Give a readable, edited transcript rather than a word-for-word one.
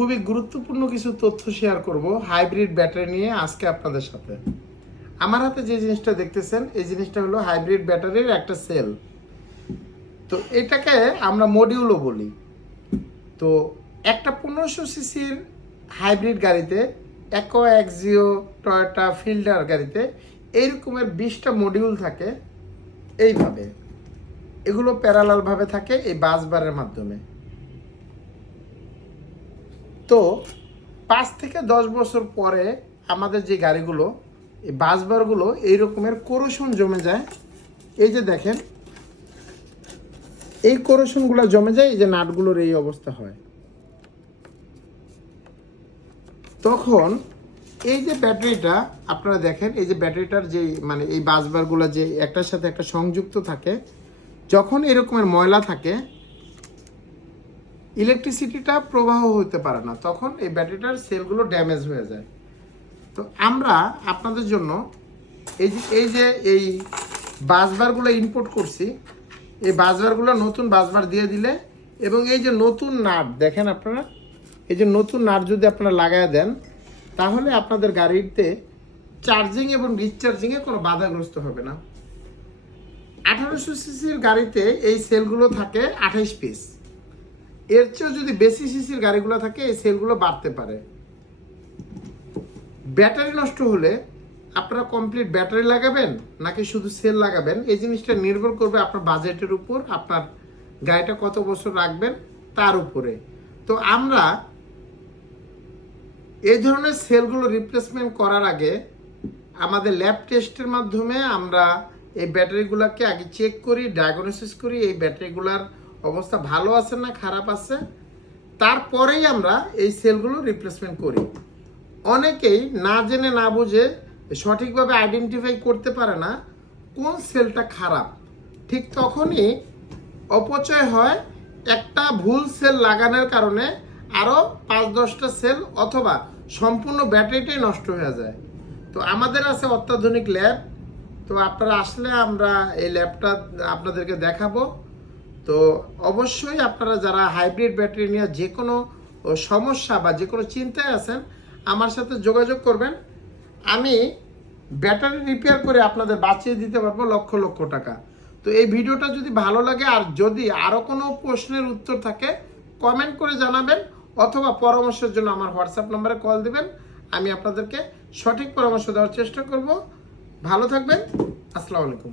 খুবই গুরুত্বপূর্ণ কিছু তথ্য শেয়ার করব হাইব্রিড ব্যাটারি নিয়ে আজকে আপনাদের সাথে। আমার হাতে যে জিনিসটা দেখতেছেন এই জিনিসটা হলো হাইব্রিড ব্যাটারির একটা সেল। তো এটাকে আমরা মডিউলও বলি। তো একটা 1500 সিসির হাইব্রিড গাড়িতে অ্যাকোয়া এক্সিও টয়োটা ফিল্ডার গাড়িতে এইরকমের 20টা মডিউল থাকে এইভাবে। এগুলো প্যারালালভাবে থাকে এই বাসবারের মাধ্যমে। তো 5 থেকে 10 বছর পরে আমাদের যে গাড়িগুলো এই বাসবারগুলো এই রকমের কোরোশন জমে যায়। এই যে দেখেন এই কোরোশনগুলো জমে যায়, এই যে নাটগুলোর এই অবস্থা হয়। তখন এই যে ব্যাটারিটা আপনারা দেখেন, এই যে ব্যাটারিটার যে মানে এই বাসবারগুলো যে একটার সাথে একটা সংযুক্ত থাকে, যখন এরকমের ময়লা থাকে ইলেকট্রিসিটিটা প্রবাহ হতে পারে না, তখন এই ব্যাটারিটার সেলগুলো ড্যামেজ হয়ে যায়। তো আমরা আপনাদের জন্য এই বাসবারগুলো ইম্পোর্ট করছি। এই বাসবারগুলো নতুন বাসবার দিয়ে দিলে এবং এই যে নতুন নাট দেখেন আপনারা, এই যে নতুন নাট যদি আপনারা লাগায় দেন তাহলে আপনাদের গাড়িতে চার্জিং এবং রিচার্জিংয়ে কোনো বাধাগ্রস্ত হবে না। 1800 সিসির গাড়িতে এই সেলগুলো থাকে 28 পিস। এর চেয়েও যদি বেশি সিসির গাড়িগুলো থাকে এই সেলগুলো বাড়তে পারে। ব্যাটারি নষ্ট হলে আপনারা কমপ্লিট ব্যাটারি লাগাবেন নাকি শুধু সেল লাগাবেন, এই জিনিসটা নির্ভর করবে আপনার বাজেটের উপর, আপনার গাড়িটা কত বছর রাখবেন তার উপরে। তো আমরা এই ধরনের সেলগুলো রিপ্লেসমেন্ট করার আগে আমাদের ল্যাব টেস্টের মাধ্যমে আমরা এই ব্যাটারিগুলোকে আগে চেক করি, ডায়াগনোসিস করি এই ব্যাটারিগুলোর অবস্থা ভালো আছে না খারাপ আছে, তারপরেই আমরা এই সেলগুলো রিপ্লেসমেন্ট করি। অনেকেই না জেনে না বুঝে সঠিকভাবে আইডেন্টিফাই করতে পারে না কোন সেলটা খারাপ। ঠিক তখনই অপচয় হয়, একটা ভুল সেল লাগানোর কারণে আরও 5-10টা সেল অথবা সম্পূর্ণ ব্যাটারিটাই নষ্ট হয়ে যায়। তো আমাদের আছে অত্যাধুনিক ল্যাব। তো আপনারা আসলে আমরা এই ল্যাবটা আপনাদেরকে দেখাবো। তো অবশ্যই আপনারা যারা হাইব্রিড ব্যাটারি নিয়ে যে কোনো সমস্যা বা যে কোনো চিন্তায় আছেন আমার সাথে যোগাযোগ করবেন। আমি ব্যাটারি রিপেয়ার করে আপনাদের বাঁচিয়ে দিতে পারবো লক্ষ লক্ষ টাকা। তো এই ভিডিওটা যদি ভালো লাগে আর যদি আরও কোনো প্রশ্নের উত্তর থাকে কমেন্ট করে জানাবেন অথবা পরামর্শের জন্য আমার হোয়াটসঅ্যাপ নম্বরে কল দিবেন। আমি আপনাদেরকে সঠিক পরামর্শ দেওয়ার চেষ্টা করব। ভালো থাকবেন। আসসালামু আলাইকুম।